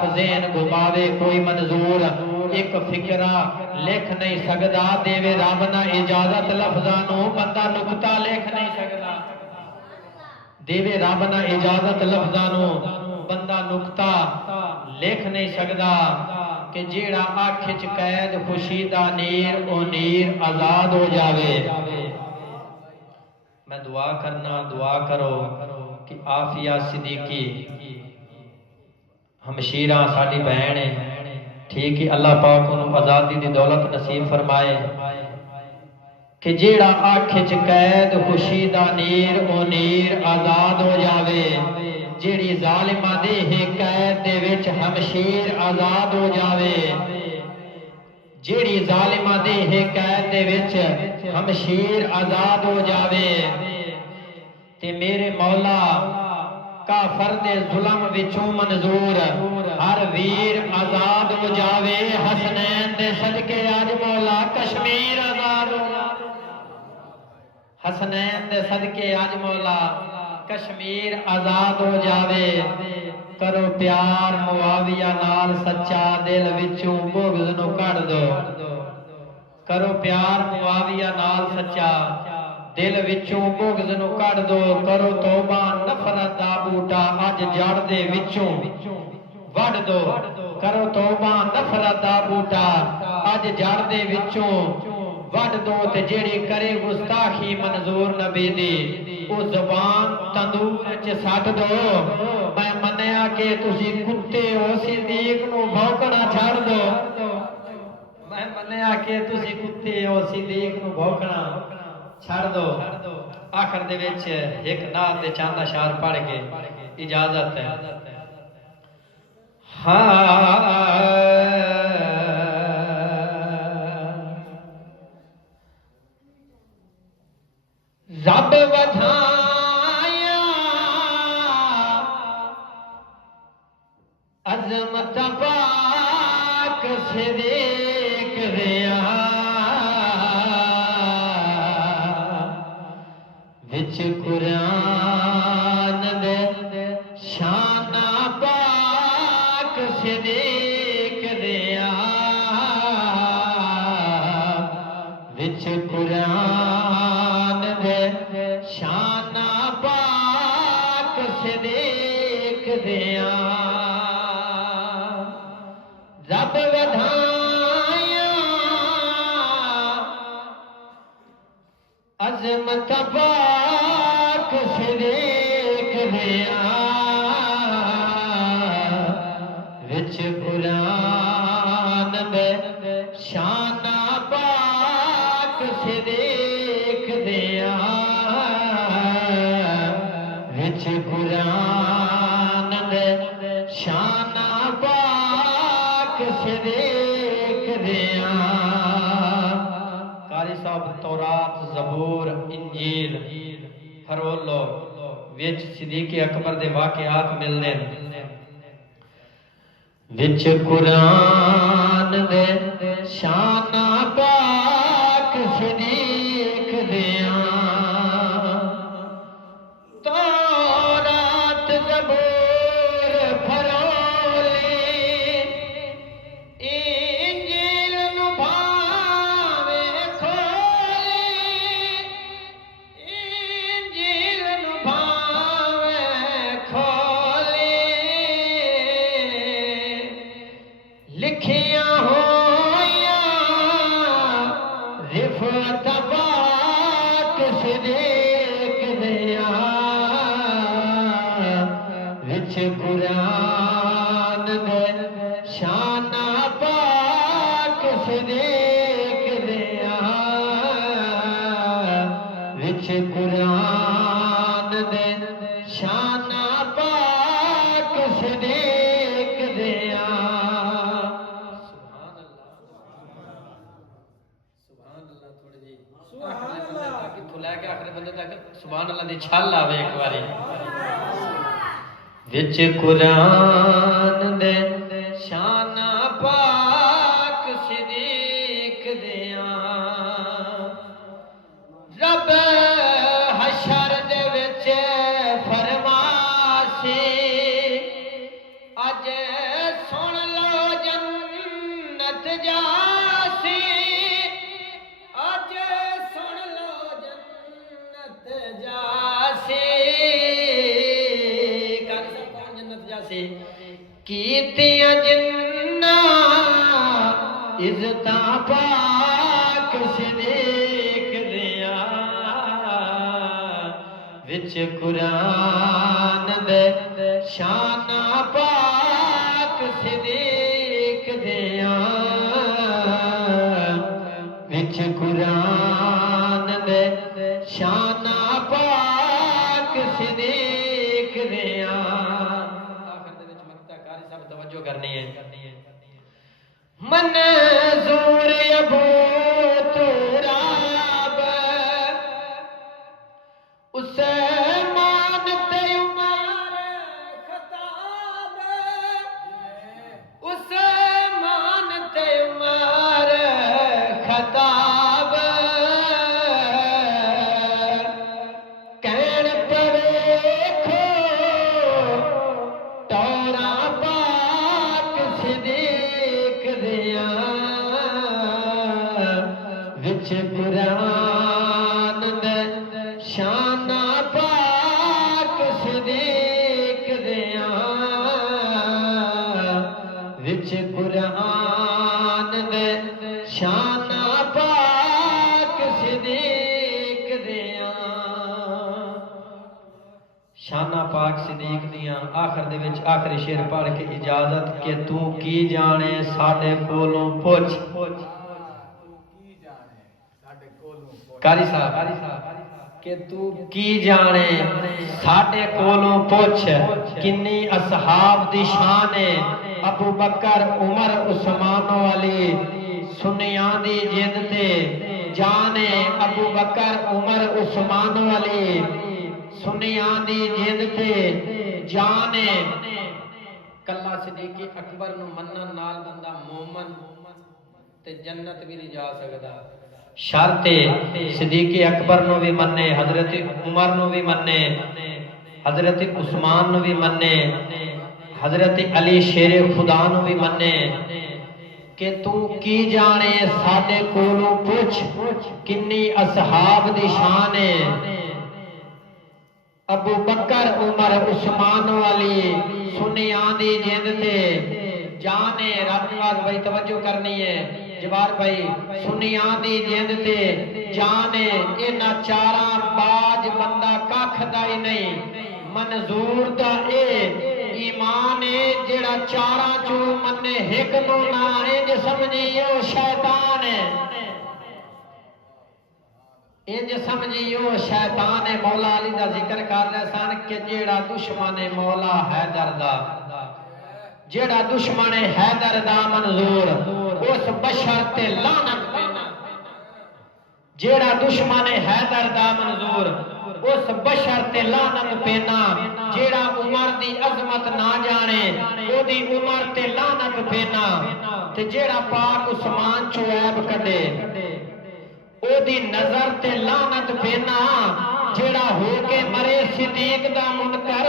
लफ्ज़ेन घुमावे कोई मंजूर एक फिक्रा लिख नहीं सकदा देवे रब ना इजाजत लफ्ज़ां नूं बंदा नुक्ता लिख नहीं सकदा देवे रब ना इजाजत लफ्ज़ां नूं बंदा नुक्ता लिख नहीं सकदा कि जेड़ा अख च कैद खुशी दा नीर ओ नीर आजाद हो जावे। मैं दुआ करना दुआ करो कि आफिया सिद्दीकी हमशीरा साडी बहन है ठीक है अल्लाह पाक उन्होंने आज़ादी दी दौलत नसीब फरमाए कि जेड़ा अख च कैद खुशी दा नीर ओ नीर आजाद हो जावे जेड़ी जालिमा दे है कैद दे विच हमशीर आजाद हो जावे जेड़ी जालिमा दे है कैद दे विच हमशीर आजाद हो जावे ते मेरे मौला काफर दे जुल्म विचों मंजूर हर वीर आजाद हो जावे हसनैन दे सदके अज मौला कश्मीर आजाद हो जावे हसनैन दे सदके अज मौला कश्मीर आजाद हो जावे। करो प्यार मुआविया नाल सच्चा दिल विचों बुग़्ज़ नूं कढ दो करो प्यार मुआविया नाल सच्चा दिल विचों बुग़्ज़ नूं कढ दो करो तौबा नफरत दा बूटा अज जड़ दे विचों वढ दो करो तौबा नफरत दा बूटा अज जड़ दे विचों वढ दो ते जेड़ी करे गुस्ताखी मंजूर नबी दी ओ ज़बान तंदूर च सट दो। मैं मन्निया कि तुसी कुत्ते हो सिद्दीक नूं भौंकना छड़ दो मैं मन्निया कि तुसी कुत्ते हो सिद्दीक नूं भौंकना छड़ दो। आखिर दे विच एक नात दे चंद अशार पढ़ के इजाजत है। रब वधाया अज़मत पाक सिद्दीक दिया विच कुरान दे शाना पाक सिद्दीक दिया विच कुरान दे शाना पाक सिद्दीक दिया रब वधाया अज़मत पाक सिद्दीक दिया विच कुरान दे शाना पाक सिद्दीक दिया विच कुरान दे शाना पाक सिद्दीक दिया। कारी साहब तौरात ज़बूर इंजील फरोलो विच सिद्दीक अकबर दे वाक़ियात मिलदे ने विच कुरान दे शाना पाक सिद्दीक दिया तौरात ज़बूर फरोली इंजील नूं भावे खोली इंजील नूं भावे खोली लिखियां होइयां रिफ़त पाक सिद्दीक दिया विच कुरान दे शाना पाक सिद्दीक दिया विच कुरान दे शाना पाक सिद्दीक दिया। सुभान अल्लाह दी छल आवे एक बारी विच कुरान दे शाना पाक सिद्दीक दिया रब हशर दे विच फरमासी अज जासी अज सुन लो जन्नत जासी कौन जन्नत जासी कीतियां जिन्ना इज्जत पाक सिद्दीक दिया विच कुरान दे शाना पाक सिद्दीक दिया विच कुरान दे शाना पाक सिद्दीक दिया आखिर दे विच मक्ता कारी सब तवज्जो करनी है मंजूर अबू तुराब उस्मान ते उमर खताब उस्मान ते उमर खताब कहन पवेखो तौरा पाक सिद्दीक दिया विच कुरान दे शाना पाक सिद्दीक दिया विच कुरान दे शाना पाक सिद्दीक दिया शाना पाक सिद्दीक दिया आखिर दे विच आखिरी शेर पढ़ के इजाजत के तू की जाने साडे कोलों पुछ कारी साहब कि तू की जाने साडे कोलों पुछ किन्नी असहाब दी शान है अबू बकर उमर उस्मान अली सुनियां दी जिंद ते जाने अबू बकर उमर उस्मान अली सुनियां दी जिंद ते जाने कल्ला सिद्दीक अकबर नु मन्नन नाल बंदा मोमन ते जन्नत भी नहीं जा सकदा शर्ते सिद्दीक अकबर नु भी मन्ने हजरत उमर नु भी मन्ने हजरत उस्मान नु भी मन्ने हजरत अली शेर खुदा नु भी मन्ने कि तू की जाने साडे कोलों पुछ किन्नी असहाब दी शान है अबू बकर उमर उस्मान अली सुनियां दी जिंद ते जाने रात भाई तवज्जो करनी है जवार भाई सुनियां दी जिंद ते जाने इन्हां चारा बाज बंदा कख दा ही नहीं मंजूर दा ए ईमान है जेड़ा चारा चू मन्ने हिक नु ना इंज समझियो शैतान है इंज समझियो शैतान है मौला अली दा जिक्र कर रहे सन कि जेड़ा दुश्मन है मौला हैदर दा जेड़ा दुश्मन है हैदर दा मंजूर उस बशर ते लानत पैना जेड़ा दुश्मन है हैदर दा मंजूर उस बशर ते लानत पैना जेड़ा उमर दी अजमत ना जाने ओदी उमर ते लानत पैना ते जेड़ा पाक उस्मान चो ऐब कढे ओदी नजर ते लानत पैना जेड़ा हो के मरे सिद्दीक दा मुनकर